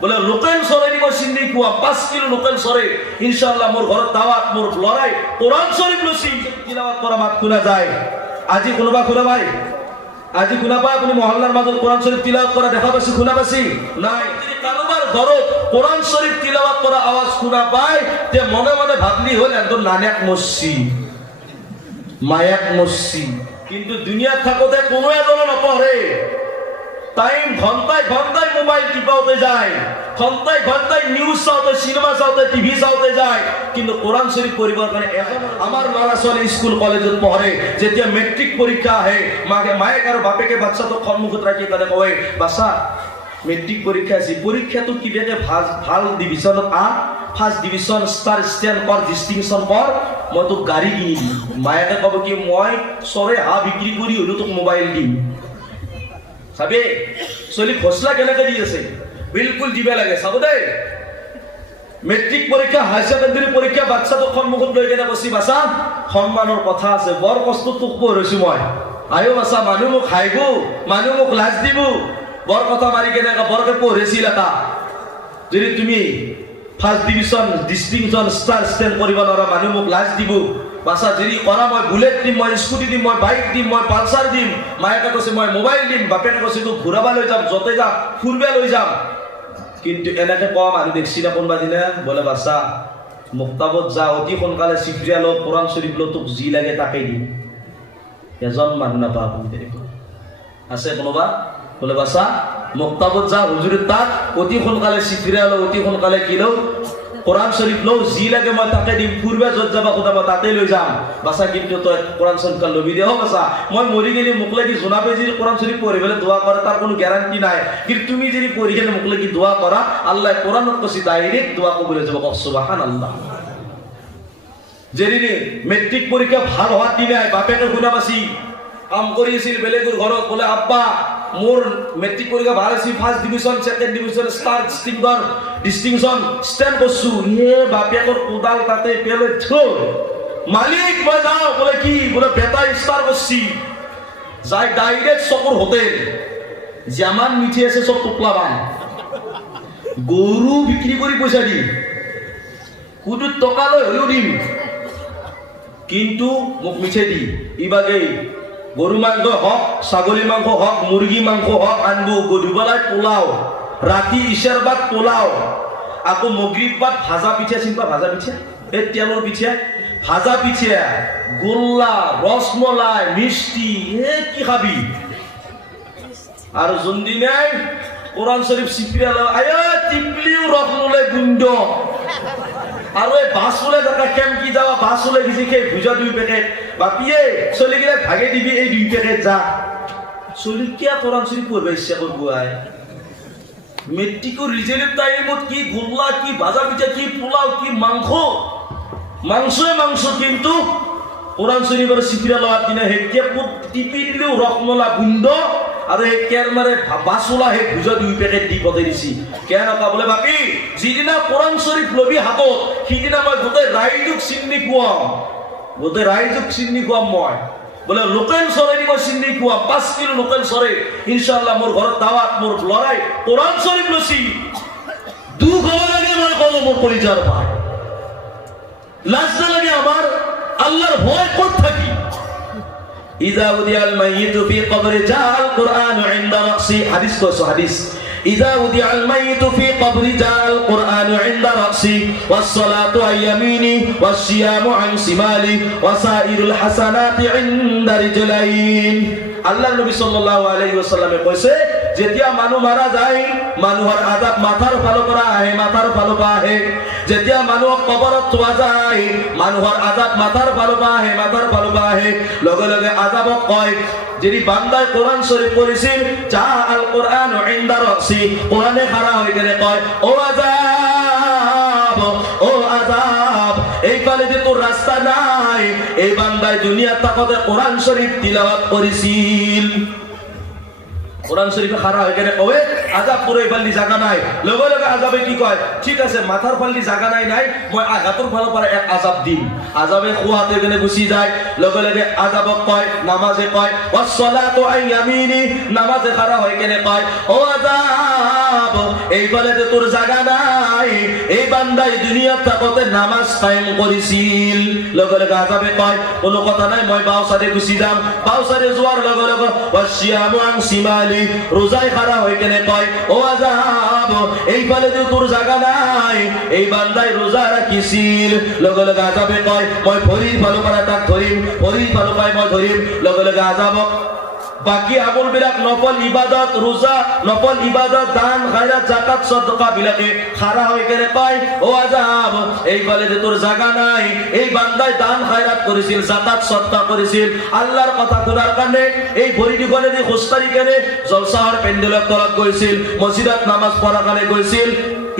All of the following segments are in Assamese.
বলে লোকেল সরে দিব চিন্নি কুয়া 5 কিলো লোকেল সরে ইনশাআল্লাহ মোর ঘর দাওয়াত মোর লড়াই কোরআন শরীফ লসি তিলাওয়াত করা মাত শুনা যায় আজি কোনোবা শুনা ভাই আজি শুনা পায় আপুনি মহল্লাৰ মাজত কোৰআন শৰীফ তিলাওয়াত কৰা দেখা পাইছে শুনা পাইছি নাই যদি কাৰোবাৰ ঘৰত কোরআন শরীফ তিলাওয়াত করা আওয়াজ শুনা পায় তে মনে মনে ভাবলি হল একদম নানিয়াক মসজি মায়াক মসজি কিন্তু দুনিয়া থাকোতে কোনো এজন নপঢ়ে টাইম ঘন্টায় ঘন্টায় মোবাইল টিপাওতে যায় ঘন্টায় ঘন্টায় নিউজ চাওতে সিনেমা চাওতে টিভি চাওতে যায় কিন্তু কোরআন শরীফ পড়িবৰ কাৰণে আমাৰ ল'ৰা ছোৱালী স্কুল কলেজত পঢ়ে যেতিয়া মেট্ৰিক পৰীক্ষা আহে মায়েক আৰু বাপেকে বাচ্চাটোক সন্মুখত ৰাখি ক'লে কয় বাচ্চা মেট্ৰিক পৰীক্ষা আছে পৰীক্ষাটো কিবাকে ভাল ডিভিজনত ফাৰ্ষ্ট ডিভিজন ষ্টাৰ ষ্টেণ্ড কৰ ডিষ্টিংশ্যন কৰ মই তোক গাড়ী কিনি দিম মায়েকে ক'ব কি মই চৰে হাঁহ বিক্ৰী কৰি হ'লেও তোক মোবাইল দিম চাবে চলি ঘোষলা কেনেকে দি আছে বিলকুল দিবে লাগে চাব দে মেট্ৰিক পৰীক্ষা হাই সেকেন্ডাৰী পৰীক্ষা বাচ্চাটোক সন্মুখত লৈ কেনে কৈছি বাছা সন্মানৰ কথা আছে বৰ কষ্ট তোক পঢ়িছো মই আয়ো বাছা মানুহ মোক হাঁহিব মানুহ মোক লাজ দিব বৰ কথা মাৰি কেনে বৰকে পঢ়িছিল এটা যদি তুমি first division distinction star stand কৰিব নোৱাৰা মানুহ মোক লাজ দিব বাছা যদি কৰা মই বুলেট দিম মই স্কুটি দিম মই বাইক দিম মই পালচাৰ দিম মায়েকে কৈছে মই মোবাইল দিম বাপেকে কৈছে তোক ঘূৰাবা লৈ যাম য'তে যাম ফুৰবা লৈ যাম কিন্তু এনেকে কোৱা মানুহ দেখছি না কোনোবা দিনা বোলে বাছা মুক্তাবত যা অতি সোনকালে চিফ্ৰিয়া ল কোৰআন শৰীফ ল তোক যি লাগে তাকেই দিম এজন মানুহ নাপা আপুনি তেনেকুৱা আছে কোনোবা বলে বাছা মুক্তাবত যা হুজুরের তাক অতি সোনকালে চিফিরা লো অতি সোনকালে কিলো কোরআন শরীফ লো জি লাগে মই তাকে দিম ফুরবে যত যাবা খুদাবা তাতে লৈ যাম বাছা কিন্তু তই কোরআন শরীফ কাল লবি দে বাছা মই মরি গেলি মুখ লাগি জনাবে যদি কোরআন শরীফ পড়িবলে দোয়া করে তার কোনো গ্যারান্টি নাই কিন্তু তুমি যদি পড়ি গেলে মুখ লাগি দোয়া করা আল্লাহ কোরআনত কইছি ডাইরেক্ট দোয়া কবুলে যাব সুবহানাল্লাহ যেদিন মেট্রিক পরীক্ষা ভাল হওয়ার দিনে বাপেকে শুনা পাছি কাম কৰিছিল বেলেগৰ ঘৰত বলে আব্বা মোৰ মেট্ৰিক পৰীক্ষা ভাল আছিল first division second division star distinction stand কৰছু এ বাপেকৰ কোদাল তাতে পেলে থোর মালিক মই যাও বলে কি বলে বেটা স্টার করছি যাই ডাইরেক্ট চকুর হোটেল যেমান মিঠি আছে সব টোপলাবান গরু বিক্রি কৰি পয়সা দিম কুটু টকা লৈ হলেও দিম কিন্তু মোক মিঠে দি ইবাগে গরু মাংস হক ছাগলী মাংস হক মুরগি মাংস হক আনবো গধুবেলায় পোলাও রাতি ইশার বাদ পোলাও আকৌ মগরিব বাদ ভাজা পিঠা চিন্তা ভাজা পিঠা এই তেলৰ পিঠা ভাজা পিঠা গোল্লা ৰসমলাই মিষ্টি এ কি খাবি আৰ যোনদিনাই কোৰআন শৰীফ চিপিয়া লয় আয়া টিপলিও ৰসমলাই গুন্ড আৰু এই বাছলে দেখা কেম কি যাওয়া বাছলে গেছি সেই ভুজা 2 পেকেট বাপিয়ে চলি গেলে ভাগে দিবি এই 2 পেকেট যা চলি কিয়া কোরআন শরীফ পড়বে ইচ্ছা করবো আয় মেট্রিকর রিজাল্ট টাইমত কি গোল্লা কি ভাজা পিঠা কি পোলাও কি মাংস কিন্তু কোরআন শরীফের সিফিরা লওয়ার দিনে হেকে টিপি দিলেও রকমলা গুন্ড আৰু এই কেৰমাৰে বাছলা হে ভুজা 2 পেকেট দি পঠাই দিছি কেন বলে বাপি যিদিনা কোরআন শরীফ লবি হাতত সিদিনা মই গোটেই ৰাইজক চিন্নি খুৱাম মই বলে লোকেল সৰে দিব চিন্নি খুৱাম 5 কিলো লোকেল সরে ইনশাআল্লাহ মোর ঘর দাওয়াত মোর লড়াই কোরআন শরীফ লসি দুঃখ লাগে মই কল মোর পরিচার পায় লাজ লাগে আমার আল্লাহর ভয় কত থাকি ইযা উদিয়াল মাইয়িতু ফি কবরি জাল কুরআন ইনদা রাসি হাদিস কইছো হাদিস ইযা উদিয়াল মাইয়িতু ফি কবরি জাল কুরআন ইনদা রাসি ওয়াস সালাতু আইয়ামিনি ওয়াস সিয়ামু আন শিমালি ওয়াসাইরুল হাসানাতি ইনদা রিজলাইন আল্লাহ নবী সাল্লাল্লাহু আলাইহি ওয়াসাল্লামে কইছে যেতিয়া মানুহ মারা যায় মানুহৰ আযাব মাথাৰ ফালৰ পৰা আহে যেতিয়া মানুহ কবৰত থোৱা যায় মানুহৰ আযাব মাথাৰ ফালৰ পৰা আহে লগে লগে আযাবক কয় যদি বান্দাই কোরআন শরীফ পড়িছিল যা আল কোরআন ইনদা রাসি কোরআনে খাড়া হই গেলে কয় ও আযাব এই কালে যে তোর রাস্তা নাই এই বান্দাই দুনিয়া তাকতে কোরআন শরীফ তিলাওয়াত করিছিল কোরআন শরীফে খাড়া হয়ে গেলে কবে আজাব পুরো ফালি জায়গা নাই লগে লগে আজাবে কি কয় ঠিক আছে মাথার ফালি জায়গা নাই মই আঘাতর ফালৰ পৰা এক আজাব দিম আজাবে খুৱাতে গেলে গুচি যায় লগে লগে আজাবক কয় নামাজে কয় ওয়াস সালাতু আইয়ামিনি নামাজে খাড়া হয়ে গেলে কয় ও আজাব আযাব এই বলে যে তোর জায়গা নাই এই বান্দাই দুনিয়াত থাকতে নামাজ কায়েম করিছিল লগে লগে আযাবে কয় কোনো কথা নাই মই বাও সাইডে গুছি যাম বাও সাইডে যোৱাৰ লগে লগে ওয়াসিয়ামু আন সিমালি রোজাই খাড়া হই কেনে কয় ও আযাব এই বলে যে তোর জায়গা নাই এই বান্দাই রোজা রাখিছিল লগে লগে আযাবে কয় মই ভরির ভালো করা তাক ধরিম ভরির ভালো পাই মই ধরিম লগে লগে আযাব বাকি আমল বিলাক নফল ইবাদত রোজা নফল ইবাদত দান খায়রাত যাকাত সদকা বিলাকে খাড়া হই কেনে কয় ও আযাব এই বলে যে তোর জায়গা নাই এই বান্দায় দান খায়রাত করেছিল যাকাত সদকা করেছিল আল্লাহর কথা শোনার কারণে এই ভরিটি গলে যে খুশতারি কেনে জলসার পেন্ডেলত তলাত কইছিল মসজিদত নামাজ পড়া কানে কইছিল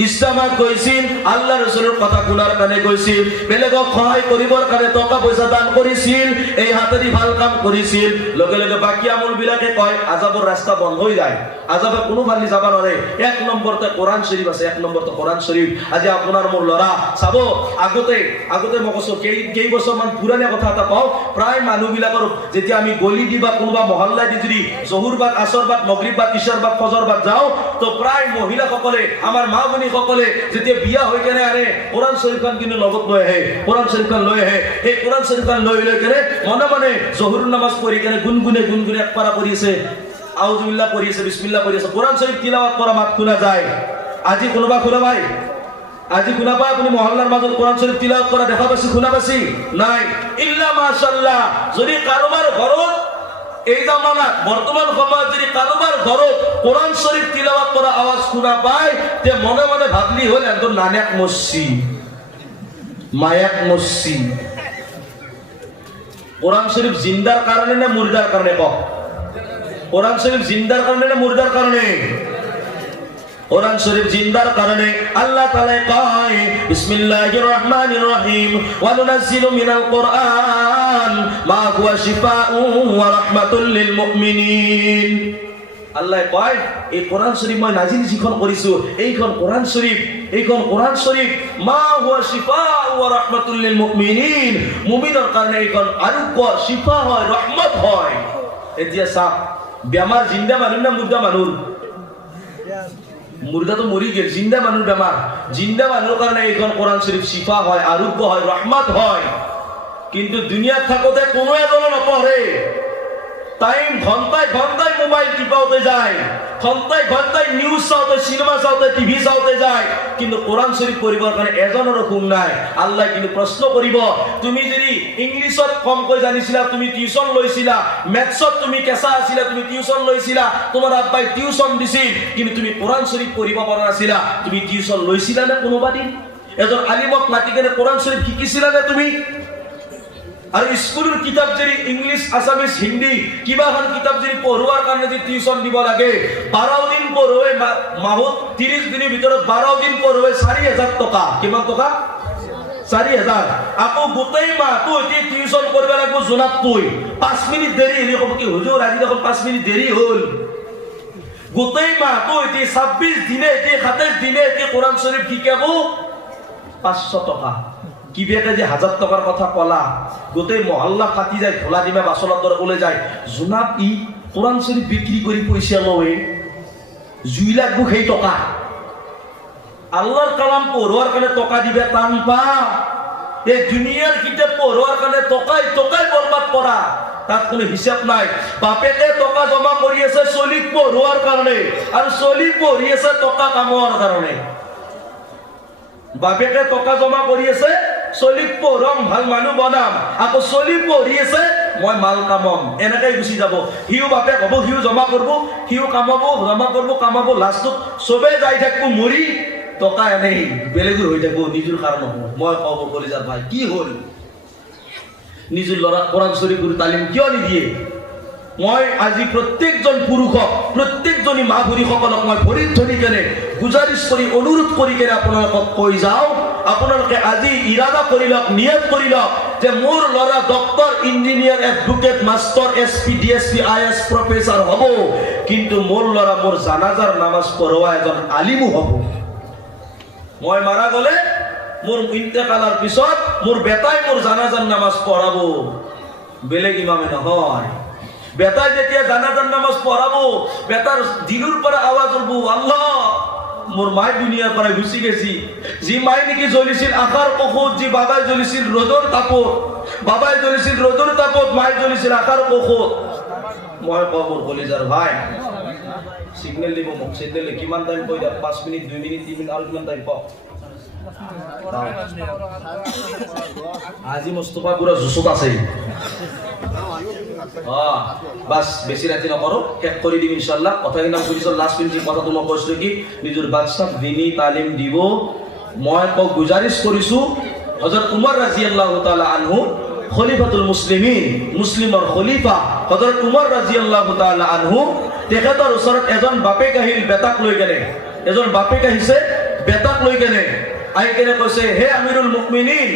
ইসলামত কইছিল আল্লাহ রাসূলের কথা শোনার কানে কইছিল বেলেগক সহায় কৰিবৰ কানে টকা পয়সা দান কৰিছিল এই হাতেদি ভাল কাম কৰিছিল লগে লগে বাকি আমল বিলাকে কয় আযাবৰ ৰাস্তা বন্ধ হৈ যায় আযাবে কোনো ফালি যাব নৰে এক নম্বৰতে কোৰআন শৰীফ আছে এক নম্বৰতে কোৰআন শৰীফ আজি আপোনাৰ মোৰ লৰা চাব আগতে মকছো কেই বছৰ মান পুৰাণে কথা এটা কও প্ৰায় মানুহ বিলাকৰ যেতিয়া আমি গলি দিবা কোনোবা মহল্লা দি যদি জহুৰ বাদ আসৰ বাদ মাগৰিব বাদ ইশাৰ বাদ ফজৰ বাদ যাও তো প্ৰায় মহিলা সকলে আমাৰ মা ভনী সকলে যেতিয়া বিয়া হৈ কেনে আনে কোরআন শরীফখন কিন্তু লগত লৈ আহে কোরআন শরীফখন লৈ আহে এই কোরআন শরীফখন লৈ কেনে মনে মনে জহুৰ নামাজ পঢ়ি কেনে গুনগুনে এক পাৰা পঢ়ি আছে আউযুবিল্লাহ পঢ়ি আছে বিসমিল্লাহ পঢ়ি আছে কোৰআন শৰীফ তিলাওয়াত কৰা মাত শুনা যায় আজি কোনোবা শুনা ভাই আজি শুনা পায় আপুনি মহল্লাৰ মাজত কোৰআন শৰীফ তিলাওয়াত কৰা দেখা পাইছে শুনা পাইছে নাই ইল্লা মাশাআল্লাহ যদি কাৰোবাৰ ঘৰত এই জামানাত বৰ্তমান সমাজ যদি কাৰোবাৰ ঘৰত কোৰআন শৰীফ তিলাওয়াত কৰা আওয়াজ শুনা পায় তে মনে মনে ভাবলি হল একদম নানাক মসজি মায়াক মসজি কোরআন শরীফ জিন্দার কারণে না মুর্দার কারণে কক কোরআন শরীফ জিন্দার কারণে না মুর্দার কারণে কোরআন শরীফ জিন্দার কারণে আল্লাহ তাআলা কয় বিসমিল্লাহির রহমানির রহিম ওয়া নুনাজ্জিলু মিনাল কুরআন মা হুয়া শিফাউন ওয়া রাহমাতুল লিল মুমিনিন আল্লাহ কয় এই কোরআন শরীফ মই নাজিল যিখন কৰিছো এইখন কোৰআন শৰীফ মা হুয়া শিফাউ ওয়া ৰাহমাতুল লিল মুমিনিন মুমিনৰ কাৰণে এইখন আৰোগ্য শিফা হয় ৰহমত হয় এতিয়া সাপ বেমাৰ জিন্দা মানুহ না মুৰ্দা মানুহ মুর্দা তো মরি গেল জিন্দা মানুষ বেমার জিন্দা মানুষের কারণে এইখন কোরআন শরীফ শিফা হয় আরোগ্য হয় রহমত হয় কিন্তু দুনিয়াত থাকতে কোনো এজনে নপঢ়ে টাইম ঘন্টায় ঘন্টায় মোবাইল টিপাওতে যায় ঘন্টায় নিউজ চাওতে সিনেমা চাওতে টিভি চাওতে যায় কিন্তু কোরআন শরীফ পড়িবৰ কাৰণে এজনেৰো হুম নাই আল্লাহ কিন্তু প্ৰশ্ন কৰিব তুমি যদি ইংলিছত কমকৈ জানিছিলা তুমি টিউশন লৈছিলা ম্যাথছত তুমি কেঁচা আছিলা তুমি টিউশন লৈছিলা তোমাৰ আব্বাই টিউশন দিছিল কিন্তু তুমি কোৰআন শৰীফ পঢ়িব পৰা নাছিলা তুমি টিউশন লৈছিলা নে কোনোবা দিন এজন আলিমক মাতি কেনে কোরআন শরীফ শিকিছিলা নে তুমি আর স্কুলের কিতাব যদি ইংলিশ আসামিস হিন্দি কিবা এখন কিতাব যদি পঢ়োৱাৰ কাৰণে যদি টিউশন দিব লাগে 12 দিন পঢ়োৱে মাহত 30 দিনৰ ভিতৰত 12 দিন পঢ়োৱে 4000 টকা কিমান টকা 4000 আকৌ গোটেই মাহটো এতি টিউশন কৰিব লাগিব জোনাত তুই 5 মিনিট দেৰি হলি কব কি হুজুৰ আজি দেখোন 5 মিনিট দেৰি হল গোটেই মাহটো এতি 26 দিনে এতি 27 দিনে এতি কোরআন শরীফ শিকাব 500 টকা কি বেটা যে 1000 টাকার কথা কলা গোটেই মহল্লা ফাটি যায় ধোলা দিমা বাসনার দরে বলে যায় জোনাব ই কোরআন শরীফ বিক্রি করে পয়সা লয় জুই লাগবো সেই টকা আল্লাহর কালাম পড়োয়ার কারণে টাকা দিবে টান পা এই দুনিয়ার কিতাব পড়োয়ার কারণে টকাই বরবাদ করা তার কোনো হিসাব নাই বাপেতে টাকা জমা কৰি আছে চলিক পড়োয়াৰ কাৰণে আৰ চলিক পড়ি আছে টাকা কামোৱাৰ কাৰণে বাপেকে টাকা জমা কৰি আছে চলিক পঢ়ম ভাল মানুহ বনাম আকৌ চলি পঢ়ি আছে মই মাল কামম এনেকৈ গুচি যাব হিও বাপেক হ'ব হিও জমা কৰিব হিও কামাব জমা কৰিব কামাব লাষ্টত চবে যাই থাকিব মৰি টকা এনেই বেলেগৰ হৈ থাকিব নিজৰ কাৰণ হ'ব মই ক'ব কলিজাৰ ভাই কি হ'ল নিজৰ ল'ৰা কোৰআন শৰীফৰ তালিম কিয় নিদিয়ে মই আজি প্ৰত্যেকজন পুৰুষক প্ৰত্যেকজনী মা ভনীসকলক মই ভৰিত ধৰি কেনে গুজাৰিশ কৰি অনুৰোধ কৰি কেনে আপোনালোকক কৈ যাওঁ আপোনালোকে আজি ইৰাদা কৰি লওক নিয়ত কৰি লওক যে মোৰ ল'ৰা doctor engineer advocate master SP DSP is professor হ'ব কিন্তু মোৰ ল'ৰা মোৰ জানাজাৰ নামাজ পঢ়োৱা এজন আলিমো হ'ব মই মাৰা গলে মোৰ ইন্তেকালৰ পিছত মোৰ বেটাই মোৰ জানাজাৰ নামাজ পঢ়াব বেলেগ ইমামে নহয় বেটাই যেতিয়া জানাজাৰ নামাজ পঢ়াব বেটাৰ দিলৰ পৰা আৱাজ উঠব আল্লাহ মোৰ মাই দুনিয়াৰ পৰা গুচি গেছি যি মাই নেকি জ্বলিছিল আশাৰ কখত যি বাবাই জ্বলিছিল ৰ'দৰ তাপত বাবাই জ্বলিছিল ৰ'দৰ তাপত মাই জ্বলিছিল আশাৰ কখত মই কওঁ মোৰ কলিজাৰ ভাই সিগনেল দিব মোক সিগনেল কিমান টাইম কৈ দিয়ক 5 মিনিট 2 মিনিট 3 মিনিট আৰু কিমান টাইম কওক আজি মুস্তাফা পুৰা জুচত আছে বাস বেছি ৰাতি নকৰো শেষ কৰি দিম ইনশাআল্লাহ কথাখিনি বুজিছো লাষ্ট ফিনিশিং কথাটো মই কৈছিলো কি নিজৰ বাচ্চাক দিনী তালিম দিব মই গুজাৰিশ কৰিছো হযৰত উমৰ ৰাদিয়াল্লাহু তাআলা আনহু খলিফাতুল মুসলিমিন মুসলিমৰ খলিফা হযৰত উমৰ ৰাদিয়াল্লাহু তাআলা আনহু তেখেতৰ ওচৰত এজন বাপেক আহিল বেটাক লৈ গেলে এজন বাপেক আহিছে বেটাক লৈ গেলে আই কেনে কৈছে হে আমিৰুল মুমিনিন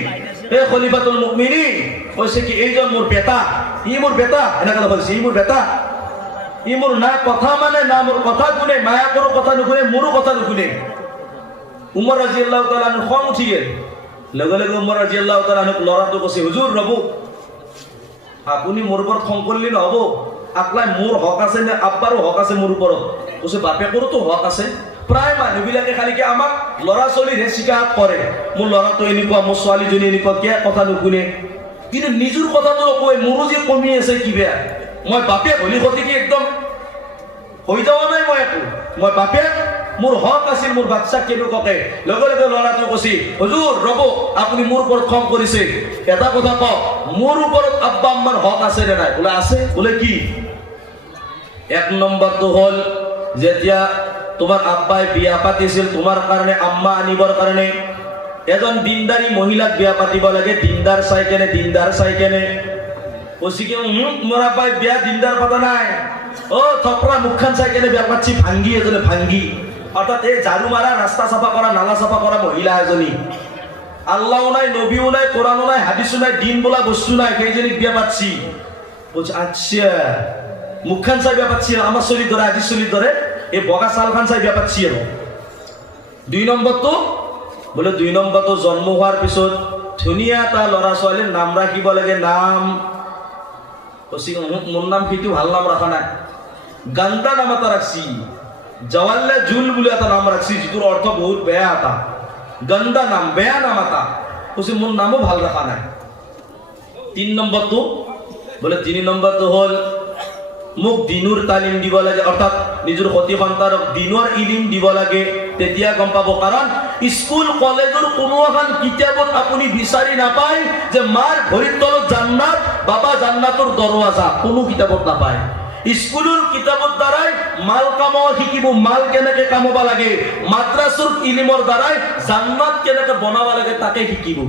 হে খলিফাতুল মুমিনিন কৈছে কি এইজন মোৰ বেটা ই মোৰ বেটা এনেকা কৈছে ই মোৰ বেটা ই মোৰ না কথা মানে না মোৰ কথা শুনে মায়া কৰো কথা নুশুনে মোৰো কথা নুশুনে উমৰ ৰাদিয়াল্লাহু তাআলা খং উঠি গেল লগে লগে উমৰ ৰাদিয়াল্লাহু তাআলা ল'ৰাটো কৈছে হুজুৰ ৰব আপুনি মোৰ ওপৰত খং কৰিলে নহব আকলাই মোৰ হক আছে নে আব্বাৰো হক আছে মোৰ ওপৰত কৈছে বাপেকৰতো হক আছে প্ৰায় মানুহবিলাকে খালি কি আমাক ল'ৰা ছোৱালীৰে শিকায়ত কৰে মোৰ ল'ৰাটো এনেকুৱা মোৰ ছোৱালীজনী এনেকুৱা কিয় কথা নুশুনে কিন্তু নিজৰ কথাটো নকয় মোৰো যে কমি আছে কি বেয়া মই বাপেক হলি সতি কি একদম হৈ যোৱা নাই মই একো মই বাপেক মোৰ হক আছিল মোৰ বাচ্চা কেনেকুৱাকে লগে লগে ল'ৰাটো কৈছে হুজুৰ ৰব আপুনি মোৰ ওপৰত খং কৰিছে এটা কথা কওক মোৰ ওপৰত আব্বা আম্মাৰ হক আছে নে নাই বোলে আছে বোলে কি এক নম্বৰটো হ'ল যেতিয়া তোমাৰ আব্বাই বিয়া পাতিছিল তোমাৰ কাৰণে আম্মা আনিবৰ কাৰণে এজন দিনদাৰী মহিলাক বিয়া পাতিব লাগে দিনদাৰ চাই কেনে কৈছে কি মোৰ আব্বাই বিয়া দিনদাৰ পাতা নাই ও থপৰা মুখখন চাই কেনে বিয়া পাতিছি ভাঙ্গি এজনে ভাঙ্গি অর্থাৎ এই ঝাড়ু মারা রাস্তা সাফা করা নালা সাফা করা মহিলা এজনী আল্লাহও নাই নবীও নাই কোরআনও নাই হাদিসও নাই দিন বলা বস্তু নাই সেইজনীক বিয়া পাতিছি বলছে আচ্ছা মুখখান চাই বিয়া পাতিছি আমার চলির ধরে আজির চলির ধরে এই বগা চালখান চাই বিয়া পাতিছি আৰু 2 নম্বৰটো বোলে 2 নম্বৰটো জন্ম হোৱাৰ পিছত ধুনীয়া এটা ল'ৰা ছোৱালীৰ নাম ৰাখিব লাগে নাম কৈছে মোৰ নাম সেইটো ভাল নাম ৰাখা নাই গান্দা নাম এটা ৰাখছি জৱাল্লা জুল বুলি এটা নাম ৰাখছি যিটোৰ অৰ্থ বহুত বেয়া এটা গন্দা নাম বেয়া নাম এটা কৈছে মোৰ নামো ভাল ৰাখা নাই 3 নম্বৰটো বোলে 3 নম্বৰটো হ'ল মোক দিনৰ তালিম দিব লাগে অৰ্থাৎ নিজৰ সতি সন্তানক দিনৰ ইলিম দিব লাগে তেতিয়া গম পাব কাৰণ স্কুল কলেজৰ কোনো এখন কিতাপত আপুনি বিচাৰি নাপায় যে মাৰ ভৰিৰ তলত জান্নাত বাবা জান্নাতৰ দৰৱাজা কোনো কিতাপত নাপায় স্কুলৰ কিতাপৰ দ্বাৰাই মাল কামাও শিকিব মাল কেনেকে কামাব লাগে মাদ্ৰাছৰ ইলিমৰ দ্বাৰাই জান্নাত কেনেকে বনাব লাগে তাকে শিকিব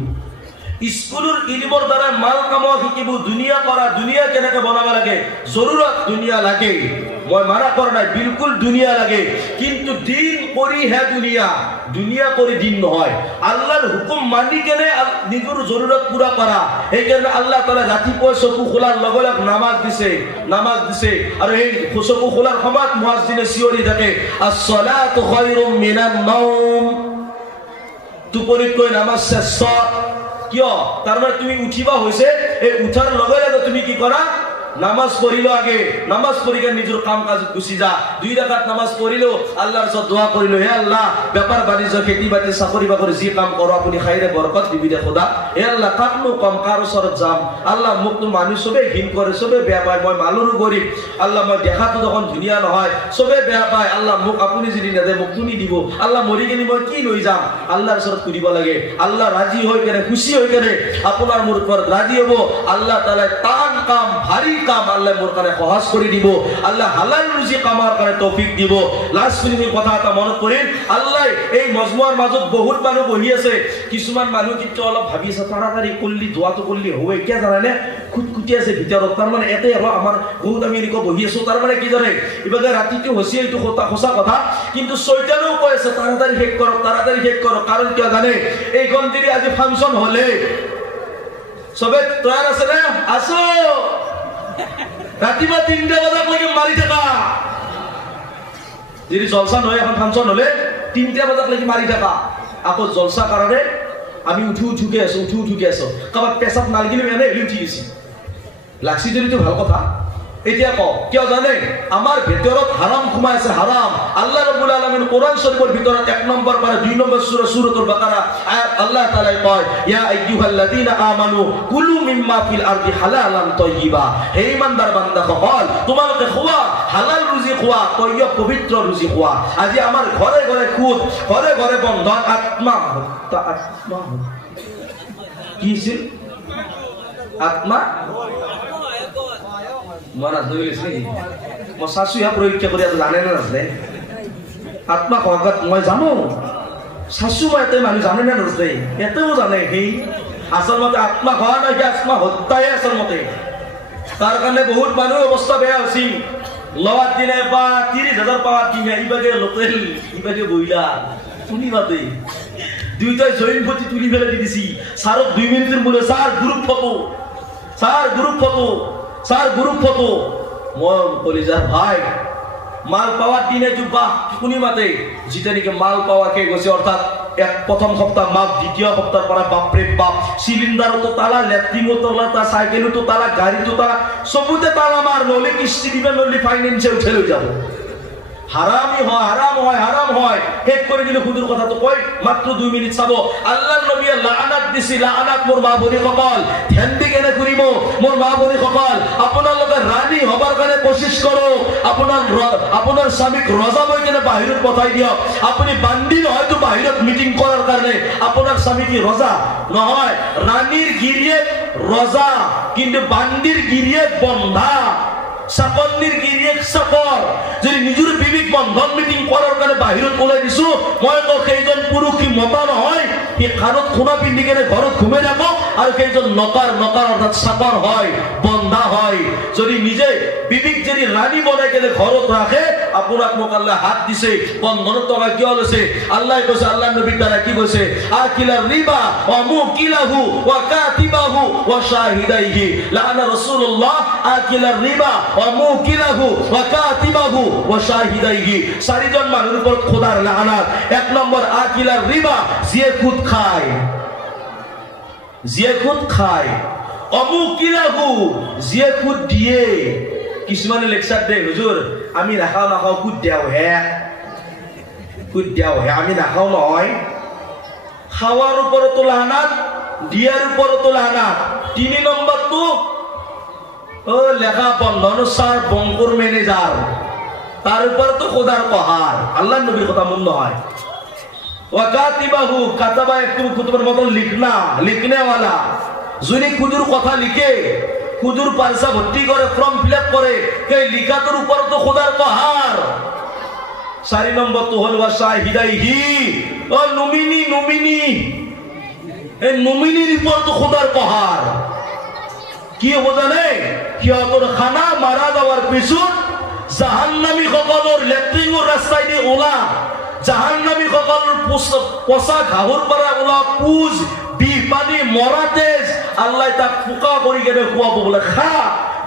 স্কুলৰ ইলিমৰ দ্বাৰাই মাল কামাও শিকিব দুনিয়া কৰা দুনিয়া কেনেকে বনাব লাগে জৰুৰত দুনিয়া লাগে মই মানা কৰা নাই বিলকুল দুনিয়া লাগে কিন্তু দিন কৰি হে দুনিয়া কৰি দিন নহয় আল্লাহৰ হুকুম মানি কেনে নিজৰ জৰুৰত পুৰা কৰা সেইকাৰণে আল্লাহ তাআলা ৰাতিপুৱা চকু খোলাৰ লগে লগে নামাজ দিছে আৰু এই চকু খোলাৰ সময়ত মুয়াজ্জিনে চিঞৰি থাকে আস-সালাতু খায়ৰুম মিনান নাওম টোপনিতকৈ নামাজ শ্ৰেষ্ঠ কিয় তাৰমানে তুমি উঠিবা হৈছে এই উঠাৰ লগে লগে তুমি কি কৰা নামাজ পঢ়িলো আগে নামাজ পঢ়িকে নিজৰ কাম কাজ গুচি যা 2 ৰাকাত নামাজ পঢ়িলো আল্লাহৰ ওচৰত দোয়া কৰিলো হে আল্লাহ বেপাৰ বাণিজ্য খেতি বাতি চাকৰি বাকৰি যি কাম কৰো আপুনি খাইৰে বৰকত দিবি দে খোদা হে আল্লাহ কাকনো কম কাৰ ওচৰত যাম আল্লাহ মোক তো মানুহ সবে ঘিন কৰে সবে বেয়া পায় মই মালৰো গৰিব আল্লাহ মই দেখাটো যখন ধুনীয়া নহয় সবে বেয়া পায় আল্লাহ মোক আপুনি যদি নেদে মোক তুমি দিব আল্লাহ মৰি গেলি মই কি লৈ যাম আল্লাহৰ ওচৰত কৰিব লাগে আল্লাহ ৰাজি হৈ কেনে খুশি হৈ কেনে আপোনাৰ মোৰ ওপৰত ৰাজি হ'ব আল্লাহ তাআলা টান কাম ভাৰী কাম আল্লাহ মোৰ কাৰণে সহজ কৰি দিব আল্লাহ হালাল ৰুজি কামাৰ কাৰণে তৌফিক দিব লাষ্ট মিনিটৰ কথা এটা মনত কৰিম আল্লাহ এই মজমুৱাৰ মাজত বহুত মানুহ বহি আছে কিছুমান মানুহ কিন্তু অলপ ভাবি আছে তাড়াতাড়ি কল্লি দোয়াটো কল্লি হয় কি জানানে খুটকুটি আছে ভিতৰত তাৰ মানে এতে আৰু আমাৰ বহুত আমি এনেকৈ বহি আছো তাৰ মানে কি জানে ইবাগে ৰাতিটো হসি এইটো সঁচা কথা কিন্তু শয়তানেও কৈ আছে তাড়াতাড়ি শেষ কৰক কাৰণ কিয় জানে এই গন্তিৰি আজি ফাংচন হলে সবে তৈয়াৰ আছে না আসো ৰাতিপুৱা 3টা বজালৈকে মাৰি থাকা যদি জলসা নহয় এখন ফাংচন হলে 3টা বজালৈকে মাৰি থাকা আকৌ জলসা কাৰণে আমি উঠুকে আছো কাবাক পেছাব নালগিলে এনে উঠি গেছি লাগছি যদিতো ভাল কথা এতিয়া ক কিয় জানে আমাৰ ভিতৰত হাৰাম সোমাই আছে হাৰাম আল্লাহ ৰাব্বুল আলামিন কোৰআন শৰীফেৰ ভিতৰত 1 নম্বৰ পাৰা 2 নম্বৰ সূরা সূরাতুল বাকারা আয়াত আল্লাহ তাআলা কয় ইয়া আইয়ুহাল্লাযীনা আমানু কুলু মিম্মা ফিল আরদি হালালান তাইয়্যিবা হে ইমানদার বান্দা সকল তোমালোকে খোৱা হালাল ৰুজি খোৱা তৈয়ব পবিত্ৰ ৰুজি খোৱা আজি আমাৰ ঘৰে ঘৰে খুদ ঘৰে ঘৰে বন্ধন আত্মা কি ছিল আত্মা মনা ধৰিলিছ নেকি মই শাশু ইয়া পৰীক্ষা কৰি জানে না নাজানে আত্মা কগত মই জানো শাশু মাতে মানুহ জানে না নাজানে এতেও জানে সেই আসল মতে আত্মা খোৱা নাই আত্মা হত্যাই আসল মতে তাৰ কাৰণে বহুত মানুহ অৱস্থা বেয়া হৈছিল লৱাত দিনে বা 30,000 পাৱাত দিনে ইবাগে লোকেল ইবাগে বইলা শুনি মাতে দুইটাই জইন ফটি তুলি ফেলে দি দিছি সারক 2 মিনিটের মূলে sir group photo sir group photo মই কলিজার ভাই মাল পাওয়ার দিনে জুবা শুনি মাতে যেটা নাকি মাল পাওয়া কে গেছে অর্থাৎ এক প্রথম সপ্তাহ মাপ দ্বিতীয় সপ্তাহ পরা বাপরে বাপ সিলিন্ডারও তো তালা ল্যাট্রিনও তো তালা সাইকেলও তো তালা গাড়ি তো তালা সবুতে তালা মার নলে কিস্তি দিবে নলে ফাইন্যান্সে উঠে যাব হারাম হয় হেক করে দিলে হুজুর কথা তো কই মাত্র 2 মিনিট চাবো আল্লাহর নবী লাআনাত দিছি লাআনাত মোর মা বনি সকল ধ্যান দি কেনে করিব মোর মা বনি সকল আপনার লগে রানী হবার কারণে কোশিশ করো আপনার স্বামীক রজা বই কেনে বাহিরত পঠাই দিও আপনি বান্দির হয়তো বাহিরত মিটিং করার কারণে আপনার স্বামী কি রজা নহয় রানীর গিরিয়ে রজা কিন্তু বান্দির গিরিয়ে বন্ধা সাপন্নির গিরিয়ে সাপর যদি নিজের বিবেক বন্ধন মিটিং করার কারণে বাহিরত ওলাই দিছো মই তো সেইজন পুরুষ কি মতা নহয় এই কানত খুনা পিন্ধি কেনে ঘৰত ঘুমে যাব আর সেইজন নকার অর্থাৎ সাপর হয় বন্ধা হয় যদি নিজে বিবেক যদি রানী বনাই কেনে ঘৰত রাখে আপোনাক মোক আল্লাহ হাত দিছে বন্ধনত টকা কিয় লৈছে আল্লাহ কৈছে আল্লাহ নবীর দ্বারা কি কৈছে আকিলা রিবা ওয়া মুকিলাহু ওয়া কাতিবাহু ওয়া শাহিদাইহি লাআনা রাসূলুল্লাহ আকিলা রিবা ওয়া মুকিলাহু ওয়া কাতিবাহু ওয়া শাহিদাইহি চাৰিজন মানুহৰ ওপৰত খোদাৰ লাআনাত 1 নম্বৰ আকিলা রিবা যে খুদ খায় অমুকিলাহু যে খুদ দিয়ে কিছুমানে লেকচার দেয় হুজুর আমি নাখাও খুদ দেও হে আমি নাখাও নহয় খাওয়ার উপরও লানাত দিয়ার উপরও লানাত 3 নম্বর তো ও লেখা বন্ধন স্যার বঙ্কুর ম্যানেজার তার উপর তো খোদার পাহাড় আল্লাহ নবীর কথা মন হয় ওয়াকাতিবাহু কাতাবা একটু কুতুবের মতন লিখনে वाला যদি খুদুর কথা লিখে খুদুর পারসা ভর্তি করে ফর্ম ফিলআপ করে কে লিখাতর উপর তো খোদার পাহাড় 4 নম্বর তো হল শাহিদাইহি ও নমিনি এই নমিনির উপর তো খোদার পাহাড় কি হবো জানে কিয়তর খানা মারা যাওয়ার পিছত জাহান্নামী সকলের লেট্রিংর রাস্তায় দিয়ে ওলা জাহান্নামী সকলের পোশাক ঘাহুর পারা ওলা পুজ বিপানি মরা তেজ আল্লাহ তাক ফুকা করি কেনে খুয়াবো বলে খা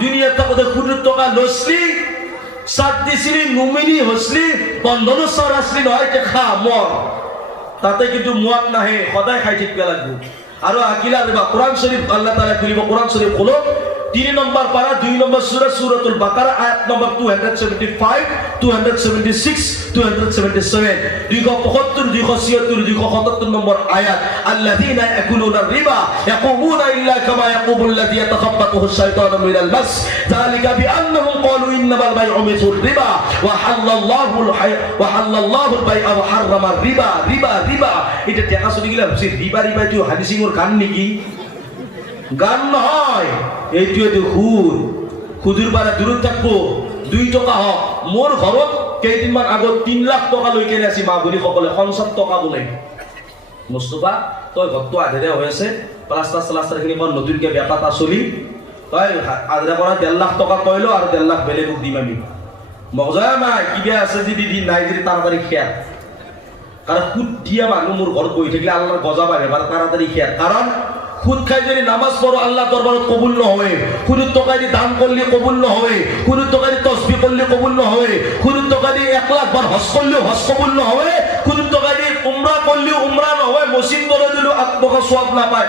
দুনিয়ার তাকে 1 টাকা লসলি সাত দিছিলি নমিনি হসলি বন্ধন সার আসলি নহয় খা মর তাতে কিন্তু মুয়াত নাহে সদায় খাই থাকিব লাগবো আৰু আকিলা রিবা কোরআন শরীফ আল্লাহ তাআলা খুলিব কোরআন শরীফ খোলো 3 নম্বর পারা 2 নম্বর সূরা সূরাতুল বাকারা আয়াত নম্বর 275 276 277 275 276 277 নম্বর আয়াত আল্লাযীনা ইয়াকুলুনা রিবা ইয়াকুমুনা ইল্লা কামা ইয়াকুমুল্লাযী ইয়াতাখাব্বাতুহু আশ-শাইতানু মিনাল মাস যালিকা বিআন্নাহুম ক্বালু ইন্নামাল বাই'উ মিথলুর রিবা ওয়া হাল্লাল্লাহুল বাই'a ওয়া হারামার রিবা এটা টাকা শুনি গেলাম সে রিবা তুই হাদিসিংর গান নাকি গান নহয় এইটো খুদুর পারা দূরত থাকবো 2 টাকা হক মোর ঘরত কেইদিনমান আগত 3 লাখ টাকা লৈ কেনে আছি মা বলি সকলে 50 টাকা বলে মুস্তাফা তই ঘরটো আধেৰে হৈ আছে প্লাষ্টাৰ খিনি মই নতুনকে বেপাটা চলি তই আধৰা পৰা 1.5 লাখ টাকা কইলো আৰু 1.5 লাখ বেলেগক দিম আমি মগজা নাই কিবা আছে যদি দিন নাই যদি তাড়াতাড়ি খেয়া কারণ খুদ দিয়া মানুহ মোর ঘর বহি থাকিলে আল্লাহর গজা পাবে তাড়াতাড়ি খেয়া কারণ খুদ খাই যদি নামাজ পড়ো আল্লাহ দরবারত কবুল নহয় খুদুর টাকা দিয়ে দান করলে কবুল নহয় খুদুর টাকা দিয়ে তসবিহ করলে কবুল নহয় খুদুর টাকা দিয়ে 1 লাখ বার হজ করলেও হজ কবুল নহয় খুদুর টাকা দিয়ে উমরা করলেও উমরা নহয় মসজিদ করে দিলেও আত্মকা সওয়াব না পায়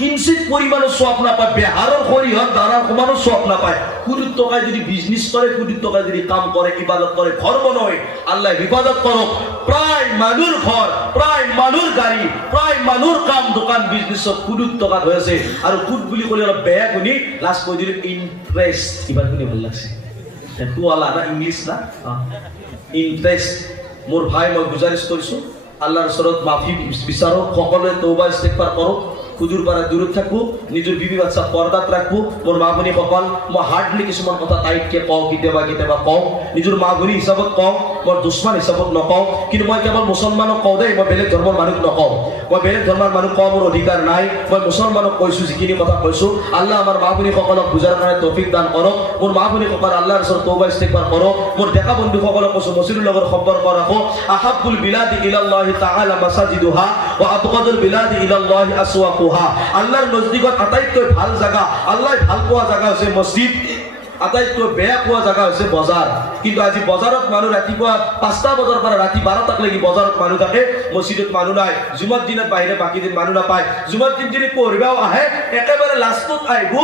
কিঞ্চিত পরিমাণও সওয়াব না পায়, বেহারর খরিহর দাঁড়ার সমানও সওয়াব না পায়। কোটির টাকায় যদি বিজনেস করে, কোটির টাকায় যদি কাম করে, ইবাদত করে, ঘর বনয়, আল্লাহ হিফাজত করো। প্রায় মানুষ ঘর, প্রায় মানুষ গাড়ি, প্রায় মানুষ কাম দোকান বিজনেস সব কোটির টাকা হয়েছে। আর কুট বুলি কলে অলপ বেয়া শুনি লাস্ট কৈ দিলে ইন্টারেস্ট, কিবা শুনি ভাল লাগছে একটু আলাদা ইংলিশ না, ইন্টারেস্ট। মোৰ ভাই মই গুজাৰিশ কৰিছো আল্লাহৰ ওচৰত মাফি বিচাৰক, সকলোৱে তওবা ইস্তিগফাৰ কৰক, কুজুৰ পৰা দূৰত থাকবো, নিজৰ বিবি বাচ্চা পৰ্দাত ৰাখবো। মোৰ মা ভনী সকল মই হাৰ্ডলি কিছুমান কথা টাইটকে কওঁ, কেতিয়াবা কেতিয়াবা কওঁ, নিজৰ মা ভনী হিচাপত কওঁ, মই দুশ্মন হিচাপত নকওঁ। কিন্তু মই কেৱল মুছলমানক কওঁ দেই, মই বেলেগ ধৰ্মৰ মানুহক নকওঁ। মই বেলেগ ধৰ্মৰ মানুহ কোৱা মোৰ অধিকাৰ নাই, মই মুছলমানক কৈছো যিখিনি কথা কৈছো। আল্লাহ আমাৰ মা ভনী সকলক বুজাৰ কাৰণে তৌফিক দান কৰক। মোৰ মা ভনী সকল আল্লাহৰ ওচৰত তওবা ইস্তিগফাৰ কৰক। মোৰ ডেকা বন্ধুসকলক কৈছো মছজিদৰ লগত সম্পৰ্ক ৰাখো। আহাবুল বিলাদি ইলাল্লাহি তাআলা মাসাজিদুহা ওয়া আবগাদুল বিলাদি ইলাল্লাহি আসওয়াকুহা। আল্লাহর নজদিকত আটাইতকৈ ভাল জায়গা, আল্লাহ ভাল পোৱা জায়গা হৈছে মছজিদ, আটাইতকৈ বেয়া পোৱা জায়গা হৈছে বজাৰ। কিন্তু আজি বজাৰত মানুহ ৰাতিপুৱা 5টা বজাৰ পৰা ৰাতি 12টাক লাগি বজাৰত মানুহ থাকে, মছজিদত মানুহ নাই। জুমাৰ দিনত বাহিৰে বাকী দিন মানুহ নাপায়। জুমাৰ দিন যদি পঢ়িবাও আহে, একেবাৰে লাষ্টত আহিব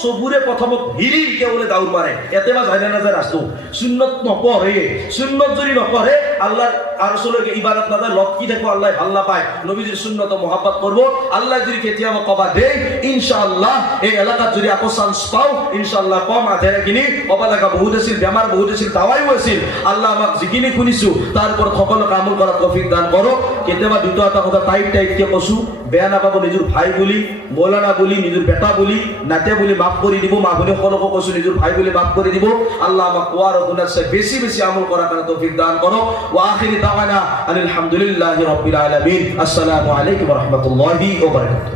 চবুৰে প্ৰথমত হিৰি কেৱলে দাউৰ মাৰে, এতেবা যায় না নাযায় ৰাস্তো। সুন্নত নপঢ়ে, সুন্নত যদি নপঢ়ে আল্লাহৰ আৰশলৈকে ইবাদত নাযায়, লটকি থাকিব, আল্লাহ ভাল নাপায়। নবীজিৰ সুন্নত মহাব্বত করব। আল্লাহ যদি কেতিয়াবা কবা দেই, ইনশাআল্লাহ এই এলাকাত যদি আকৌ চান্স পাও, ইনশাআল্লাহ কম আধেৰে কিনি কবা লাগা বহুত আছিল, বেমাৰ বহুত আছিল, দাৱাইও আছিল। আল্লাহ আমাক যিখিনি শুনিছো তাৰ ওপৰত সকলোকে আমল কৰাৰ তৌফিক দান কৰক। কেতিয়াবা দুটা এটা কথা টাইটকে কৈছো, বেয়া নাপাব। নিজৰ ভাই বুলি, মৌলানা বুলি, নিজৰ বেটা বুলি, নাতে বুলি মাফ কৰি দিব। মা ভনী সকলকো কৈছো নিজৰ ভাই বুলি মাফ কৰি দিব। আল্লাহ আমাক কোৱাৰ শুনাৰ চাই বেছি বেছি আমল কৰাৰ কাৰণে তৌফিক দান কৰক। ওয়া আখিৰি দাওয়ানা আলহামদুলিল্লাহি ৰাব্বিল আলামিন। আসসালামু আলাইকুম ওয়া ৰাহমাতুল্লাহি ওয়া বাৰাকাতুহু।